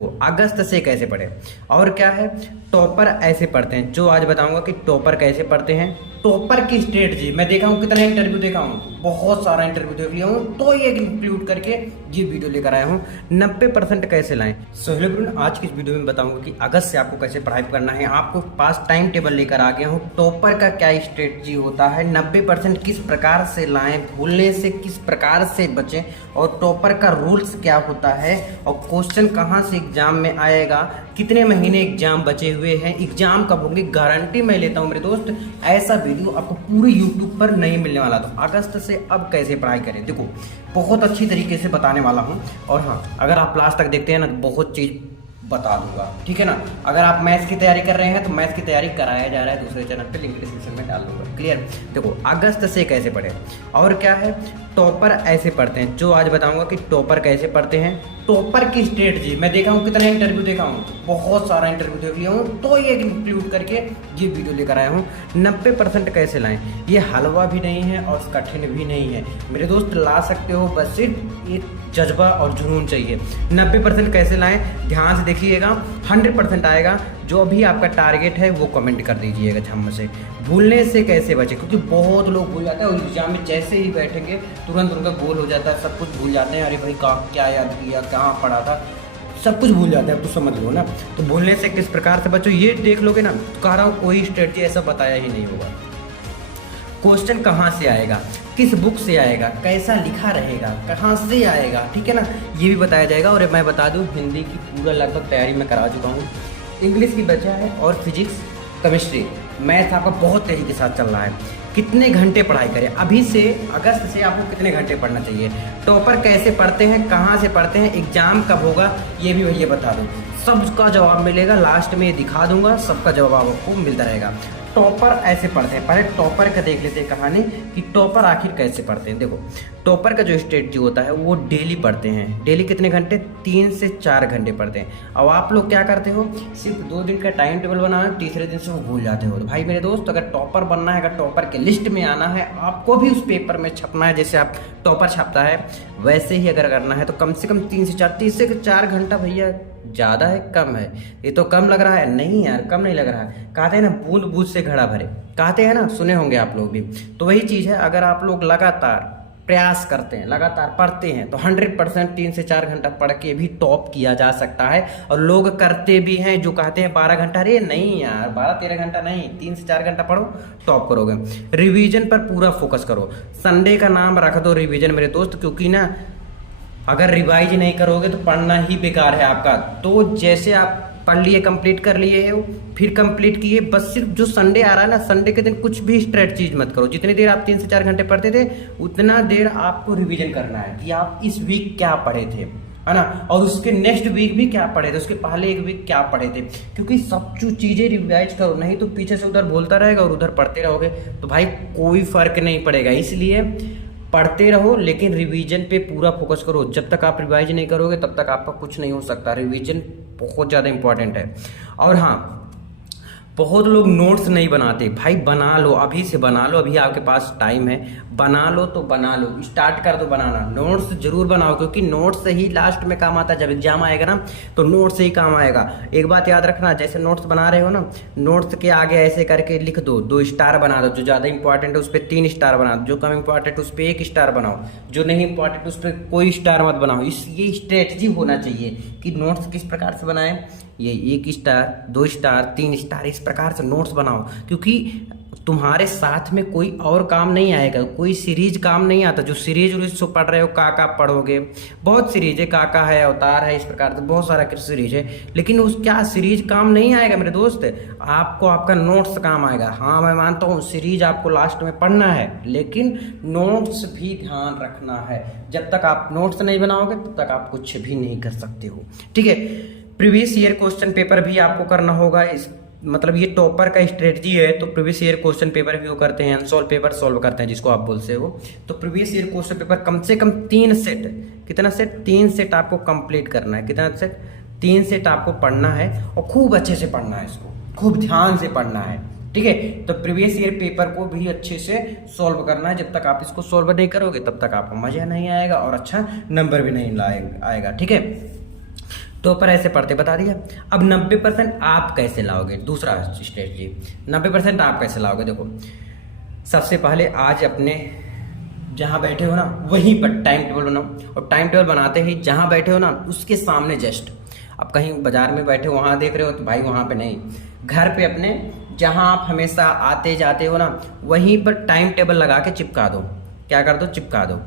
अगस्त से कैसे पढ़े और क्या है टॉपर ऐसे पढ़ते हैं। जो आज बताऊंगा कि टॉपर कैसे पढ़ते हैं, टॉपर की स्ट्रेटजी। मैं देखा हूँ कितना इंटरव्यू देखा हूँ, बहुत सारा इंटरव्यू देख लिया हूँ, तो ये इंक्लूड करके ये वीडियो लेकर आया हूँ 90% कैसे लाएं। सो हेलो एवरीवन, आज की इस वीडियो में बताऊंगा कि अगस्त से आपको कैसे पढ़ाई करना है। आपको पास टाइम टेबल लेकर आ गया हूँ, टॉपर का क्या स्ट्रेटजी होता है, 90% किस प्रकार से लाएं, भूलने से किस प्रकार से बचें, और टॉपर का रूल्स क्या होता है, और क्वेश्चन कहाँ से एग्जाम में आएगा, कितने महीने एग्जाम बचे हुए हैं, एग्जाम कब होंगे, गारंटी मैं लेता हूं मेरे दोस्त। ऐसा वीडियो आपको पूरी यूट्यूब पर नहीं मिलने वाला। तो अगस्त से अब कैसे पढ़ाई करें, देखो बहुत अच्छी तरीके से बताने वाला हूं। और हाँ, अगर आप लास्ट तक देखते हैं ना तो बहुत चीज़ बता दूंगा, ठीक है ना। अगर आप मैथ्स की तैयारी कर रहे हैं तो मैथ्स की तैयारी कराया जा रहा है दूसरे चैनल पे, लिंक डिस्क्रिप्शन में डाल दूंगा। क्लियर। देखो अगस्त से कैसे पढ़े और क्या है टॉपर ऐसे पढ़ते हैं। जो आज बताऊंगा कि टॉपर कैसे पढ़ते हैं, टॉपर की स्ट्रेटजी। मैं देखा हूँ कितना इंटरव्यू देखा हूँ, बहुत सारा इंटरव्यू देख लिया हूँ, तो ये इंक्लूड करके ये वीडियो लेकर आया हूँ 90% कैसे लाएं। ये हलवा भी नहीं है और कठिन भी नहीं है मेरे दोस्त, ला सकते हो, बस सिर्फ ये जज्बा और जुनून चाहिए। 90% कैसे लाएं, ध्यान से देखिएगा, 100% आएगा। जो भी आपका टारगेट है वो कमेंट कर दीजिएगा झम से। भूलने से कैसे बचे, क्योंकि बहुत लोग भूल जाते हैं और एग्जाम में जैसे ही बैठेंगे तुरंत उनका गोल हो जाता है, सब कुछ भूल जाते हैं। अरे भाई क्या याद किया, कहाँ पढ़ा था, सब कुछ भूल जाते हैं। अब तो समझ लो ना। तो भूलने से किस प्रकार से बचो, ये देख लोगे ना, कह रहा हूँ कोई स्ट्रेटजी ऐसा बताया ही नहीं होगा। क्वेश्चन कहाँ से आएगा, किस बुक से आएगा, कैसा लिखा रहेगा, कहाँ से आएगा, ठीक है ना, ये भी बताया जाएगा। और मैं बता दूँ हिंदी की पूरा लगभग तैयारी मैं करा चुका हूँ, इंग्लिश की बचा है, और फिजिक्स केमिस्ट्री मैथ आपका बहुत तेजी के साथ चल रहा है। कितने घंटे पढ़ाई करें अभी से, अगस्त से आपको कितने घंटे पढ़ना चाहिए, टॉपर कैसे पढ़ते हैं, कहाँ से पढ़ते हैं, एग्जाम कब होगा, ये भी भैया बता दूँ। सबका जवाब मिलेगा, लास्ट में ये दिखा दूंगा, सबका जवाब आपको मिलता रहेगा। टॉपर ऐसे पढ़ते हैं। पहले टॉपर का देख लेते हैं कहानी कि टॉपर आखिर कैसे पढ़ते हैं। देखो टॉपर का जो स्ट्रेटजी होता है वो डेली पढ़ते हैं। डेली कितने घंटे, 3 से 4 घंटे पढ़ते हैं। अब आप लोग क्या करते हो, सिर्फ 2 दिन का टाइम टेबल बनाना, तीसरे दिन से वो भूल जाते हो। तो भाई मेरे दोस्त, अगर टॉपर बनना है, अगर टॉपर के लिस्ट में आना है, आपको भी उस पेपर में छपना है जैसे आप टॉपर छपता है, वैसे ही अगर करना है तो कम से कम 3 से 4 घंटा। भैया ज़्यादा है कम है, ये तो कम लग रहा है, नहीं यार कम नहीं लग रहा है। कहते हैं ना बूंद बूंद से घड़ा भरे, कहते हैं ना, सुने होंगे आप लोग भी। तो वही चीज़ है, अगर आप लोग लगातार प्रयास करते हैं, लगातार पढ़ते हैं, तो 100% 3 से 4 घंटा पढ़ के भी टॉप किया जा सकता है। और लोग करते भी हैं जो कहते हैं 12 घंटा, अरे नहीं यार 12-13 घंटा नहीं, 3 से 4 घंटा पढ़ो, टॉप करोगे। रिवीजन पर पूरा फोकस करो। संडे का नाम रख दो रिवीजन मेरे दोस्त, क्योंकि ना अगर रिवाइज नहीं करोगे तो पढ़ना ही बेकार है आपका। तो जैसे आप पढ़ लिए, कंप्लीट कर लिए हो, फिर कंप्लीट किए, बस सिर्फ जो संडे आ रहा है ना, संडे के दिन कुछ भी स्ट्रेट चीज मत करो। जितनी देर आप 3 से 4 घंटे पढ़ते थे, उतना देर आपको रिवीजन करना है कि आप इस वीक क्या पढ़े थे, है ना, और उसके नेक्स्ट वीक भी क्या पढ़े थे, उसके पहले एक वीक क्या पढ़े थे। क्योंकि सब जो चीज़ें रिवाइज करो, नहीं तो पीछे से उधर बोलता रहेगा और उधर पढ़ते रहोगे तो भाई कोई फर्क नहीं पड़ेगा। इसलिए पढ़ते रहो, लेकिन रिवीजन पे पूरा फोकस करो। जब तक आप रिवाइज नहीं करोगे तब तक आपका कुछ नहीं हो सकता। रिवीजन बहुत ज़्यादा इंपॉर्टेंट है। और हाँ, बहुत लोग नोट्स नहीं बनाते। भाई बना लो, अभी से बना लो, अभी आपके पास टाइम है, बना लो तो बना लो, स्टार्ट कर दो बनाना। नोट्स जरूर बनाओ, क्योंकि नोट्स से ही लास्ट में काम आता है। जब एग्जाम आएगा ना तो नोट्स से ही काम आएगा। एक बात याद रखना, जैसे नोट्स बना रहे हो ना, नोट्स के आगे ऐसे करके लिख दो, 2 स्टार बना दो। जो ज़्यादा इंपॉर्टेंट है उस पर 3 स्टार बना दो, जो कम इंपॉर्टेंट उस पर 1 स्टार बनाओ, जो नहीं इंपॉर्टेंट उस पर कोई स्टार मत बनाओ। ये स्ट्रेटजी होना चाहिए कि नोट्स किस प्रकार से बनाएं। ये 1 स्टार, 2 स्टार, 3 स्टार, इस प्रकार से नोट्स बनाओ। क्योंकि तुम्हारे साथ में कोई और काम नहीं आएगा, कोई सीरीज काम नहीं आता। जो सीरीज उरीज पढ़ रहे हो, का पढ़ोगे, बहुत सीरीज है, का है, अवतार है, इस प्रकार से बहुत सारा सीरीज है, लेकिन उस क्या सीरीज काम नहीं आएगा मेरे दोस्त, आपको आपका नोट्स काम आएगा। हाँ मैं मानता हूँ सीरीज आपको लास्ट में पढ़ना है, लेकिन नोट्स भी ध्यान रखना है। जब तक आप नोट्स नहीं बनाओगे तब तक आप कुछ भी नहीं कर सकते हो, ठीक है। प्रीवियस ईयर क्वेश्चन पेपर भी आपको करना होगा। इस मतलब ये टॉपर का स्ट्रेटजी है, तो प्रीवियस ईयर क्वेश्चन पेपर भी वो करते हैं, अनसॉल्व पेपर सॉल्व करते हैं जिसको आप बोलते हो। तो प्रीवियस ईयर क्वेश्चन पेपर कम से कम 3 सेट, कितना सेट, 3 सेट आपको कंप्लीट करना है। कितना सेट, 3 सेट आपको पढ़ना है, और खूब अच्छे से पढ़ना है, इसको खूब ध्यान से पढ़ना है, ठीक है। तो प्रीवियस ईयर पेपर को भी अच्छे से सॉल्व करना है। जब तक आप इसको सॉल्व नहीं करोगे तब तक आपको मजा नहीं आएगा और अच्छा नंबर भी नहीं आएगा, ठीक है। टॉपर ऐसे पढ़ते बता दिया। अब 90% आप कैसे लाओगे, दूसरा स्ट्रेटजी 90% आप कैसे लाओगे। देखो सबसे पहले आज अपने जहाँ बैठे हो ना वहीं पर टाइम टेबल बनाओ, और टाइम टेबल बनाते ही जहाँ बैठे हो ना उसके सामने जस्ट, अब कहीं बाजार में बैठे हो वहाँ देख रहे हो तो भाई वहाँ पे नहीं, घर पे अपने जहाँ आप हमेशा आते जाते हो ना वहीं पर टाइम टेबल लगा के चिपका दो। क्या कर दो, चिपका दो।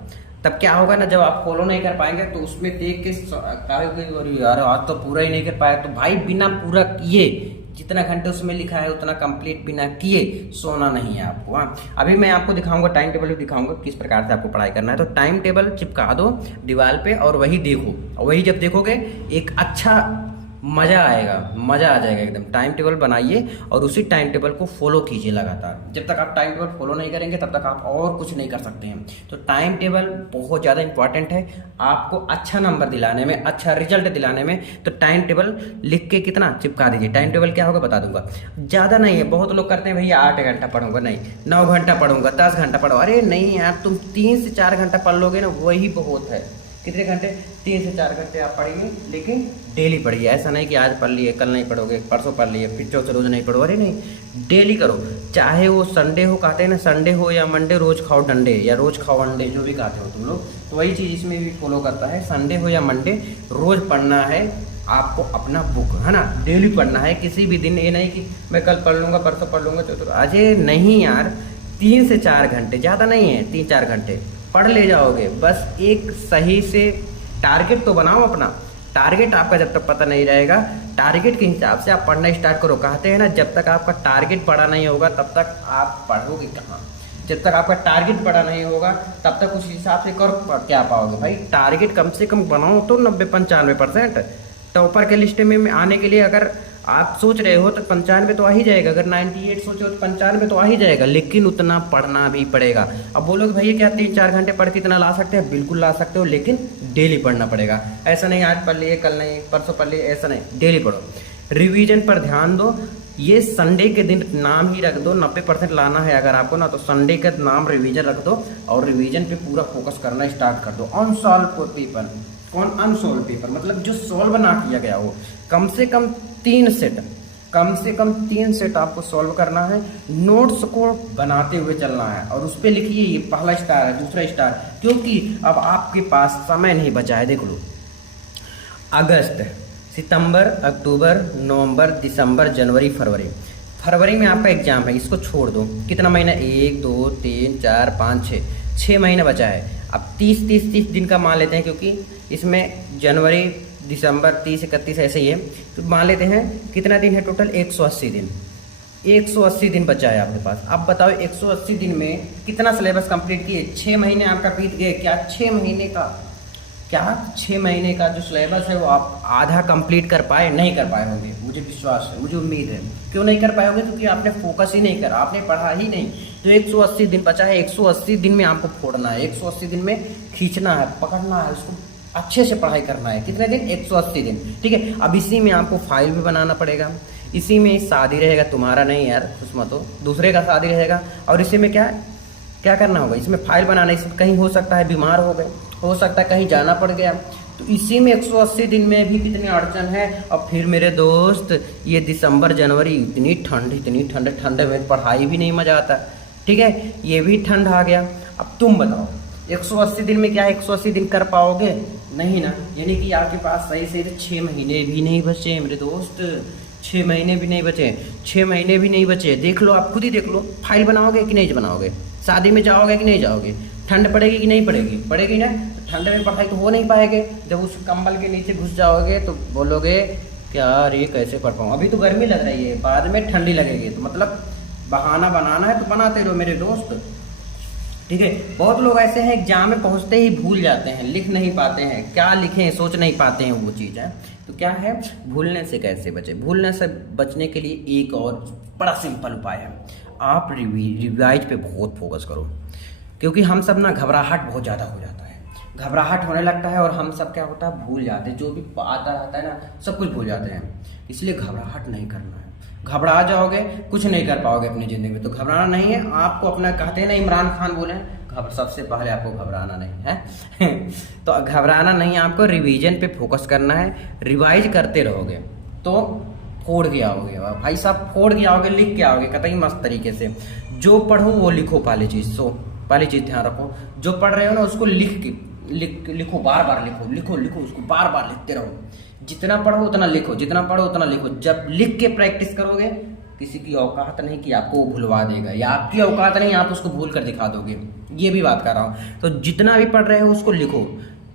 तब क्या होगा ना, जब आप फॉलो नहीं कर पाएंगे तो उसमें देख के कहोगे यार आज तो पूरा ही नहीं कर पाया। तो भाई बिना पूरा किए, जितना घंटे उसमें लिखा है उतना कंप्लीट बिना किए सोना नहीं है आपको। हाँ अभी मैं आपको दिखाऊंगा, टाइम टेबल भी दिखाऊंगा किस प्रकार से आपको पढ़ाई करना है। तो टाइम टेबल चिपका दो दीवार पे और वही देखो, और वही जब देखोगे एक अच्छा मज़ा आएगा, मज़ा आ जाएगा एकदम। टाइम टेबल बनाइए और उसी टाइम टेबल को फॉलो कीजिए लगातार। जब तक आप टाइम टेबल फॉलो नहीं करेंगे तब तक आप और कुछ नहीं कर सकते हैं। तो टाइम टेबल बहुत ज़्यादा इंपॉर्टेंट है आपको अच्छा नंबर दिलाने में, अच्छा रिजल्ट दिलाने में। तो टाइम टेबल लिख के कितना चिपका दीजिए। टाइम टेबल क्या होगा बता दूंगा, ज़्यादा नहीं है। बहुत लोग करते हैं भैया 8 घंटा पढ़ूंगा, नहीं 9 घंटा पढ़ूंगा, 10 घंटा पढ़ो। अरे नहीं यार, तुम 3 से 4 घंटा पढ़ लोगे ना वही बहुत है। कितने घंटे, 3 से 4 घंटे आप पढ़िए, लेकिन डेली पढ़िए। ऐसा नहीं कि आज पढ़ लिए कल नहीं पढ़ोगे, परसों पढ़ लिए फिर चौथे रोज नहीं पढ़ो। अरे नहीं, डेली करो। चाहे वो संडे हो, कहते हैं ना संडे हो या मंडे, रोज खाओ डंडे या रोज खाओ अंडे, जो भी कहते हो तुम लोग, तो वही चीज़ इसमें भी फॉलो करता है। संडे हो या मंडे रोज पढ़ना है आपको अपना बुक, है ना, डेली पढ़ना है। किसी भी दिन ये नहीं कि मैं कल पढ़ लूँगा परसों पढ़ लूँगा तो अजय नहीं यार, 3 से 4 घंटे, ज़्यादा नहीं है, 3-4 घंटे पढ़ ले जाओगे। बस एक सही से टारगेट तो बनाओ अपना। टारगेट आपका जब तक पता नहीं रहेगा, टारगेट के हिसाब से आप पढ़ना स्टार्ट करो। कहते हैं ना जब तक आपका टारगेट पढ़ा नहीं होगा तब तक आप पढ़ोगे कहाँ। जब तक आपका टारगेट पढ़ा नहीं होगा तब तक उस हिसाब से कर क्या पाओगे भाई। टारगेट कम से कम बनाओ तो 90-95%। टॉपर के लिस्ट में आने के लिए अगर आप सोच रहे हो तो 95 तो आ ही जाएगा। अगर 98 सोचो तो 95 तो आ ही जाएगा, लेकिन उतना पढ़ना भी पड़ेगा। अब बोलोगे भैया क्या 3-4 घंटे पढ़ के इतना ला सकते हैं? बिल्कुल ला सकते हो, लेकिन डेली पढ़ना पड़ेगा। ऐसा नहीं आज पढ़ लिए कल नहीं, परसों पढ़ लिए, ऐसा नहीं, डेली पढ़ो। रिवीजन पर ध्यान दो। ये संडे के दिन नाम ही रख दो, 90% लाना है अगर आपको ना, तो संडे का नाम रिवीजन रख दो और रिवीजन पे पूरा फोकस करना स्टार्ट कर दो। अनसॉल्व पेपर, कौन अनसॉल्व पेपर मतलब जो सॉल्व ना किया गया हो, कम से कम 3 सेट, कम से कम 3 सेट आपको सॉल्व करना है। नोट्स को बनाते हुए चलना है और उस पर लिखिए ये पहला स्टार है, दूसरा स्टार, क्योंकि अब आपके पास समय नहीं बचा है। देख लो, अगस्त, सितंबर, अक्टूबर, नवंबर, दिसंबर, जनवरी, फरवरी। फरवरी में आपका एग्जाम है, इसको छोड़ दो। कितना महीना, 1 2 3 4 5 6 महीना बचा है। अब 30 दिन का मान लेते हैं, क्योंकि इसमें जनवरी, दिसंबर, 30, 31 ऐसे ही है, तो मान लेते हैं कितना दिन है टोटल, 180 दिन। 180 दिन बचा है आपके पास। अब बताओ 180 दिन में कितना सिलेबस कंप्लीट किए? 6 महीने आपका बीत गए। क्या 6 महीने का जो सिलेबस है वो आप आधा कंप्लीट कर पाए? नहीं कर पाए होंगे, मुझे विश्वास है, मुझे उम्मीद है। क्यों नहीं कर पाए होंगे? क्योंकि आपने फोकस ही नहीं करा, आपने पढ़ा ही नहीं। तो 180 दिन बचा है, 180 दिन में आपको फोड़ना है, 180 दिन में खींचना है, पकड़ना है, उसको अच्छे से पढ़ाई करना है। कितने दिन? 180 दिन, ठीक है। अब इसी में आपको फाइल भी बनाना पड़ेगा। इसी में शादी रहेगा, तुम्हारा नहीं यार, खुश मत हो, दूसरे का शादी रहेगा। और इसी में क्या करना होगा? इसमें फाइल बनाना। इसमें कहीं हो सकता है बीमार हो गए, हो सकता है कहीं जाना पड़ गया, तो इसी में 180 दिन में भी कितनी अड़चन है। और फिर मेरे दोस्त ये दिसंबर जनवरी इतनी ठंड, ठंड में पढ़ाई भी नहीं मज़ा आता, ठीक है, ये भी ठंड आ गया। अब तुम बताओ 180 दिन में क्या 180 दिन कर पाओगे? नहीं ना। यानी कि आपके पास सही से 6 महीने भी नहीं बचे मेरे दोस्त, 6 महीने भी नहीं बचे, 6 महीने भी नहीं बचे। देख लो, आप खुद ही देख लो, फाइल बनाओगे कि नहीं बनाओगे? शादी में जाओगे कि नहीं जाओगे? ठंड पड़ेगी कि नहीं पड़ेगी? पड़ेगी ना। तो ठंड में पढ़ाई तो हो नहीं पाएंगे। जब उस कंबल के नीचे घुस जाओगे तो बोलोगे क्या ये कैसे पढ़ पाऊँ? अभी तो गर्मी लग रही है, बाद में ठंडी लगेगी, तो मतलब बहाना बनाना है तो बनाते रहो मेरे दोस्त, ठीक है। बहुत लोग ऐसे हैं एग्जाम में पहुंचते ही भूल जाते हैं, लिख नहीं पाते हैं, क्या लिखें सोच नहीं पाते हैं, वो चीज़ है। तो क्या है, भूलने से कैसे बचे? भूलने से बचने के लिए एक और बड़ा सिंपल उपाय है, आप रिवाइज पे बहुत फोकस करो। क्योंकि हम सब ना घबराहट बहुत ज़्यादा हो जाता है, घबराहट होने लगता है और हम सब क्या होता है भूल जाते हैं, जो भी आता रहता है ना सब कुछ भूल जाते हैं। इसलिए घबराहट नहीं करना है। घबरा जाओगे कुछ नहीं कर पाओगे अपनी ज़िंदगी में, तो घबराना नहीं है आपको। अपना कहते हैं ना इमरान खान बोले सबसे पहले आपको घबराना नहीं है तो घबराना नहीं, आपको रिवीजन पे फोकस करना है। रिवाइज करते रहोगे तो फोड़ के आओगे भाई साहब, फोड़ के आओगे, लिख के आओगे कतई मस्त तरीके से। जो पढ़ो वो लिखो, पहली चीज़। सो पहली चीज़ ध्यान रखो, जो पढ़ रहे हो ना उसको लिखो, बार बार लिखो, उसको बार बार लिखते रहो। जितना पढ़ो उतना लिखो, जितना पढ़ो उतना लिखो। जब लिख के प्रैक्टिस करोगे, किसी की औकात नहीं कि आपको वो भुलवा देगा, या आपकी औकात नहीं आप उसको भूल कर दिखा दोगे। ये भी बात कर रहा हूँ। तो जितना भी पढ़ रहे हो उसको लिखो,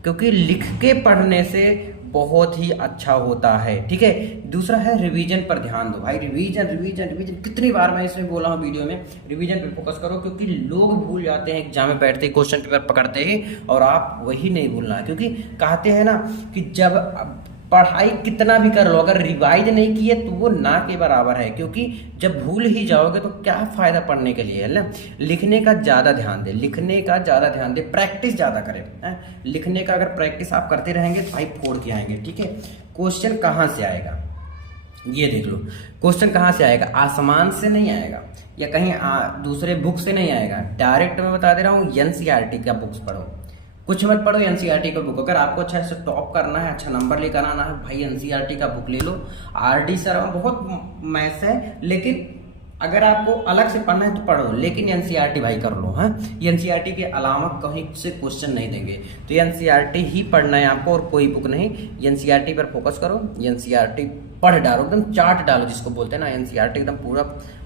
क्योंकि लिख के पढ़ने से बहुत ही अच्छा होता है। ठीक है। दूसरा है रिवीजन पर ध्यान दो भाई। रिवीजन कितनी बार मैं इसमें बोला हूँ वीडियो में, रिवीजन पे फोकस करो, क्योंकि लोग भूल जाते हैं एग्जाम में बैठते ही, क्वेश्चन पेपर पकड़ते ही, और आप वही नहीं भूलना है। क्योंकि कहते हैं ना कि जब पढ़ाई कितना भी कर लो, अगर रिवाइज नहीं किए तो वो ना के बराबर है। क्योंकि जब भूल ही जाओगे तो क्या फायदा पढ़ने के लिए, है ना। लिखने का ज़्यादा ध्यान दे, प्रैक्टिस ज़्यादा करें। लिखने का अगर प्रैक्टिस आप करते रहेंगे तो भाई फोड़ के आएंगे। ठीक है। क्वेश्चन कहाँ से आएगा ये देख लो। क्वेश्चन कहाँ से आएगा? आसमान से नहीं आएगा, या कहीं दूसरे बुक से नहीं आएगा। डायरेक्ट मैं बता दे रहा हूँ, एनसीईआरटी का बुक्स पढ़ो, कुछ मत पढ़ो, एनसीईआरटी का बुक। अगर आपको अच्छा से टॉप करना है, अच्छा नंबर लेकर आना है, भाई एनसीईआरटी का बुक ले लो। आरडी शर्मा बहुत मैथ्स है, लेकिन अगर आपको अलग से पढ़ना है तो पढ़ो, लेकिन एनसीईआरटी भाई कर लो। हाँ, एनसीईआरटी के अलावा कहीं से क्वेश्चन नहीं देंगे, तो एनसीईआरटी ही पढ़ना है आपको, और कोई बुक नहीं। एनसीईआरटी पर फोकस करो, एनसीईआरटी पढ़ डालो, एकदम चाट डालो जिसको बोलते हैं ना। एनसीईआरटी एकदम पूरा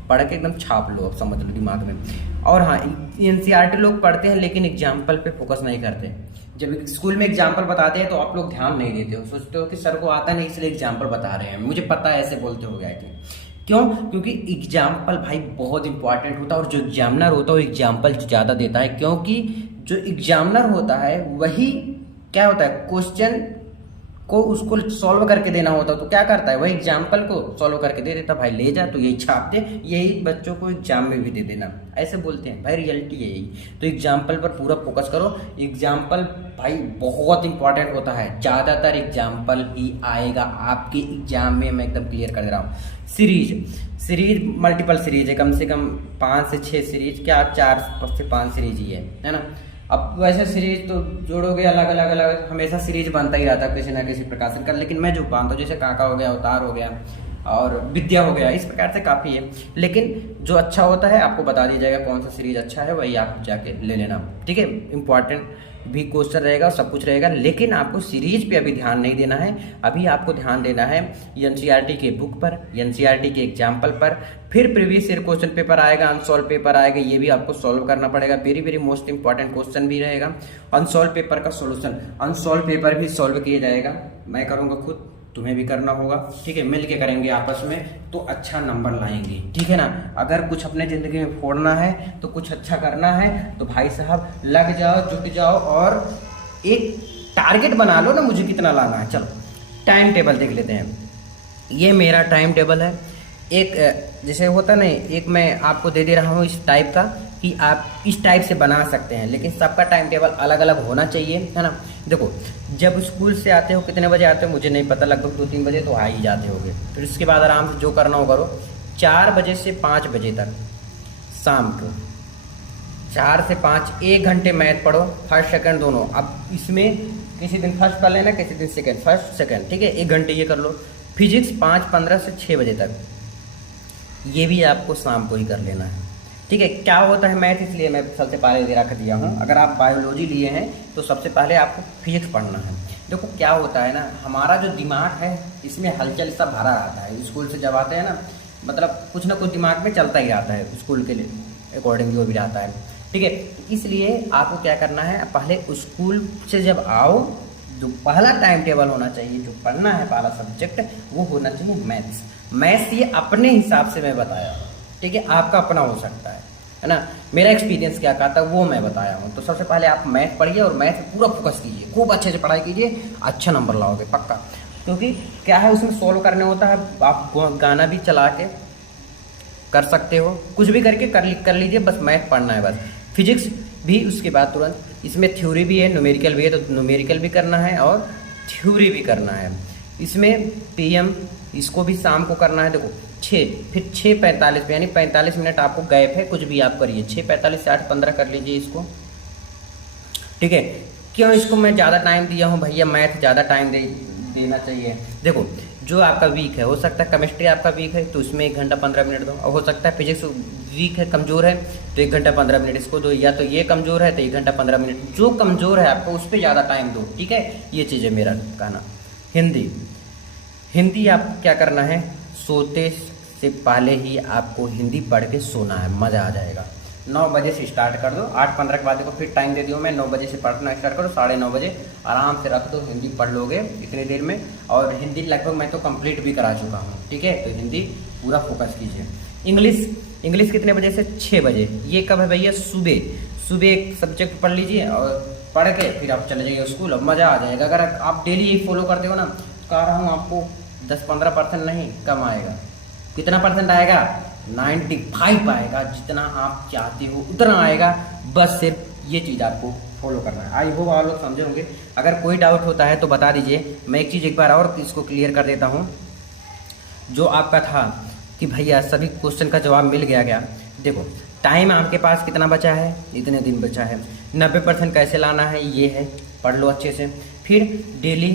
पढ़ के एकदम छाप लो, अब समझ लो दिमाग में। और हाँ, एनसीईआरटी लोग पढ़ते हैं लेकिन एग्जाम्पल पे फोकस नहीं करते। जब स्कूल में एग्जाम्पल बताते हैं तो आप लोग ध्यान नहीं देते हो, सोचते हो कि सर को आता नहीं इसलिए एग्जाम्पल बता रहे हैं। मुझे पता है ऐसे बोलते हो गया कि क्यों, क्योंकि एग्जाम्पल भाई बहुत इंपॉर्टेंट होता है, और जो एग्जामिनर होता है वो एग्जाम्पल ज़्यादा देता है। क्योंकि जो एग्जामिनर होता है वही क्या होता है, क्वेश्चन को उसको सॉल्व करके देना होता है, तो क्या करता है वही एग्जाम्पल को सॉल्व करके दे देता। भाई ले जा तो यही छाप दे, यही बच्चों को एग्जाम में भी दे देना, ऐसे बोलते हैं भाई। रियलिटी है यही। तो एग्जाम्पल पर पूरा फोकस करो। एग्जाम्पल भाई बहुत इंपॉर्टेंट होता है, ज़्यादातर एग्जाम्पल ही आएगा आपके एग्जाम में, मैं एकदम क्लियर कर दे रहा हूँ। सीरीज मल्टीपल सीरीज है, कम से कम 5 से 6 सीरीज, क्या 4 से 5 सीरीज ही है ना। अब वैसे सीरीज तो जोड़ोगे अलग हमेशा सीरीज बनता ही रहता है किसी ना किसी प्रकाशन का। लेकिन मैं जो मानता हूँ, जैसे काका हो गया, अवतार हो गया और विद्या हो गया, इस प्रकार से काफ़ी है। लेकिन जो अच्छा होता है आपको बता दिया जाएगा कौन सा सीरीज अच्छा है, वही आप जाके ले लेना। ठीक है। इंपॉर्टेंट भी क्वेश्चन रहेगा, सब कुछ रहेगा, लेकिन आपको सीरीज पे अभी ध्यान नहीं देना है। अभी आपको ध्यान देना है एनसीईआरटी के बुक पर, एनसीईआरटी के एग्जाम्पल पर। फिर प्रीवियस ईयर क्वेश्चन पेपर आएगा, अनसॉल्व पेपर आएगा, ये भी आपको सॉल्व करना पड़ेगा। Very very most important question भी रहेगा। अनसॉल्व पेपर का सोल्यूशन, अनसॉल्व पेपर भी सॉल्व किया जाएगा, मैं करूँगा खुद, तुम्हें भी करना होगा। ठीक है। मिल के करेंगे आपस में तो अच्छा नंबर लाएंगे। ठीक है ना। अगर कुछ अपने ज़िंदगी में फोड़ना है तो कुछ अच्छा करना है तो भाई साहब लग जाओ, जुट जाओ, और एक टारगेट बना लो ना मुझे कितना लाना है। चलो टाइम टेबल देख लेते हैं। ये मेरा टाइम टेबल है। एक जैसे होता नहीं, एक मैं आपको दे रहा हूँ इस टाइप का कि आप इस टाइप से बना सकते हैं, लेकिन सबका टाइम टेबल अलग अलग होना चाहिए, है ना। देखो, जब स्कूल से आते हो, कितने बजे आते हो मुझे नहीं पता, लगभग 2-3 बजे तो आ ही जाते होगे। फिर उसके बाद आराम से जो करना हो करो। 4 बजे से 5 बजे तक शाम को, 4 से 5 1 घंटे मैथ पढ़ो, फर्स्ट सेकंड दोनों। अब इसमें किसी दिन फर्स्ट पढ़ लेना, किसी दिन सेकंड, फर्स्ट सेकंड। ठीक है। 1 घंटे ये कर लो। फिजिक्स 5:15 से 6 बजे तक, ये भी आपको शाम को ही कर लेना है। ठीक है। क्या होता है मैथ, इसलिए मैं सबसे पहले दे रख दिया हूँ। अगर आप बायोलॉजी लिए हैं तो सबसे पहले आपको फिजिक्स पढ़ना है। देखो क्या होता है ना, हमारा जो दिमाग है इसमें हलचल सा भरा रहता है। स्कूल से जब आते हैं ना, मतलब कुछ ना कुछ दिमाग में चलता ही रहता है, स्कूल के लिए अकॉर्डिंग जो भी रहता है। ठीक है। इसलिए आपको क्या करना है, पहले स्कूल से जब आओ, जो पहला टाइम टेबल होना चाहिए, जो पढ़ना है पहला सब्जेक्ट, वो होना चाहिए मैथ्स। मैथ्स ये अपने हिसाब से मैं बताया, ठीक है, आपका अपना हो सकता है ना। मेरा एक्सपीरियंस क्या कहता है वो मैं बताया हूँ। तो सबसे पहले आप मैथ पढ़िए और मैथ पे पूरा फोकस कीजिए, खूब अच्छे से पढ़ाई कीजिए, अच्छा नंबर लाओगे पक्का। क्योंकि क्या है, उसमें सॉल्व करने होता है, आप गाना भी चला के कर सकते हो, कुछ भी करके कर लीजिए, बस मैथ पढ़ना है बस। फिजिक्स भी उसके बाद तुरंत, इसमें थ्योरी भी है, न्यूमेरिकल भी है, तो न्यूमेरिकल भी करना है और थ्योरी भी करना है। इसमें पीएम, इसको भी शाम को करना है। देखो 6, फिर 6:45 यानी 45 मिनट आपको गैप है, कुछ भी आप करिए। 6:45 से 8:15 कर लीजिए इसको, ठीक है। क्यों इसको मैं ज़्यादा टाइम दिया हूँ भैया, मैथ ज़्यादा टाइम देना चाहिए। देखो जो आपका वीक है, हो सकता है केमिस्ट्री आपका वीक है तो इसमें 1 घंटा 15 मिनट दो, और हो सकता है फिजिक्स वीक है, कमज़ोर है तो 1 घंटा 15 मिनट इसको दो, या तो ये कमज़ोर है तो 1 घंटा 15 मिनट, जो कमज़ोर है आपको उस पर ज़्यादा टाइम दो। ठीक है, ये चीज़ है मेरा कहना। हिंदी, हिंदी आप क्या करना है, सोते से पहले ही आपको हिंदी पढ़ के सोना है, मज़ा आ जाएगा। 9 बजे से स्टार्ट कर दो, 8:15 के बाद देखो फिर टाइम दे दियो मैं, 9 बजे से पढ़ना स्टार्ट करो, 9:30 बजे आराम से रख दो, हिंदी पढ़ लोगे इतनी देर में। और हिंदी लगभग मैं तो कंप्लीट भी करा चुका हूँ। ठीक है, तो हिंदी पूरा फोकस कीजिए। इंग्लिश, इंग्लिश कितने बजे से, 6 बजे। ये कब है भैया, सुबह। सुबह एक सब्जेक्ट पढ़ लीजिए और पढ़ के फिर आप चले जाइए स्कूल, अब मज़ा आ जाएगा। अगर आप डेली यही फॉलो करते हो ना, तो कह रहा हूँ आपको 10-15% नहीं कम आएगा। कितना परसेंट आएगा, 95 आएगा। जितना आप चाहते हो उतना आएगा, बस सिर्फ ये चीज़ आपको फॉलो करना है। आई होप आप लोग समझे होंगे। अगर कोई डाउट होता है तो बता दीजिए। मैं एक चीज़ एक बार और इसको क्लियर कर देता हूँ। जो आपका था कि भैया सभी क्वेश्चन का जवाब मिल गया क्या, देखो टाइम आपके पास कितना बचा है, इतने दिन बचा है। 90% कैसे लाना है, ये है, पढ़ लो अच्छे से। फिर डेली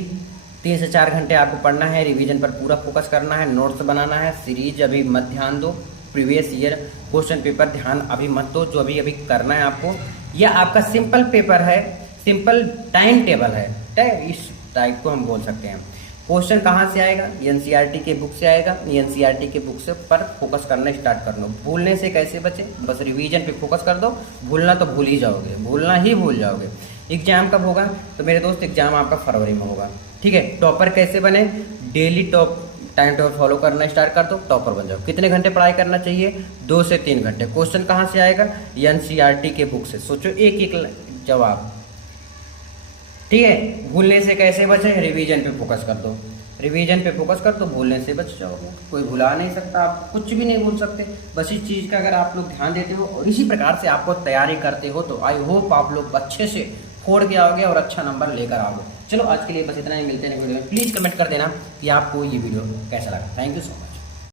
3 से 4 घंटे आपको पढ़ना है, रिवीजन पर पूरा फोकस करना है, नोट्स बनाना है। सीरीज अभी मत ध्यान दो, प्रीवियस ईयर क्वेश्चन पेपर ध्यान अभी मत दो, जो अभी अभी करना है आपको। यह आपका सिंपल पेपर है, सिंपल टाइम टेबल है, इस टाइप को हम बोल सकते हैं। क्वेश्चन कहाँ से आएगा, एनसीईआरटी के बुक से आएगा। एनसीईआरटी के बुक से पर फोकस करना स्टार्ट कर लो। भूलने से कैसे बचे, बस रिवीजन पे फोकस कर दो, भूलना तो भूल ही जाओगे, भूलना ही भूल जाओगे। एग्जाम कब होगा, तो मेरे दोस्त एग्जाम आपका फरवरी में होगा। ठीक है, टॉपर कैसे बने, daily top time table follow करना स्टार्ट कर दो, टॉपर बन जाओ। कितने घंटे पढ़ाई करना चाहिए, 2 से 3 घंटे। क्वेश्चन कहाँ से आएगा, एनसीईआरटी के बुक से। सोचो एक एक जवाब। ठीक है, भूलने से कैसे बचे, रिवीजन पे फोकस कर दो, रिवीजन पे फोकस कर दो, भूलने से बच जाओगे। कोई भुला नहीं सकता, आप कुछ भी नहीं भूल सकते। बस इस चीज़ का अगर आप लोग ध्यान देते हो और इसी प्रकार से आपको तैयारी करते हो तो आई होप आप लोग अच्छे से फोड़ के आओगे और अच्छा नंबर लेकर आओगे। चलो आज के लिए बस इतना ही, मिलते हैं वीडियो में। प्लीज़ कमेंट कर देना कि आपको ये वीडियो कैसा लगा। Thank you so much.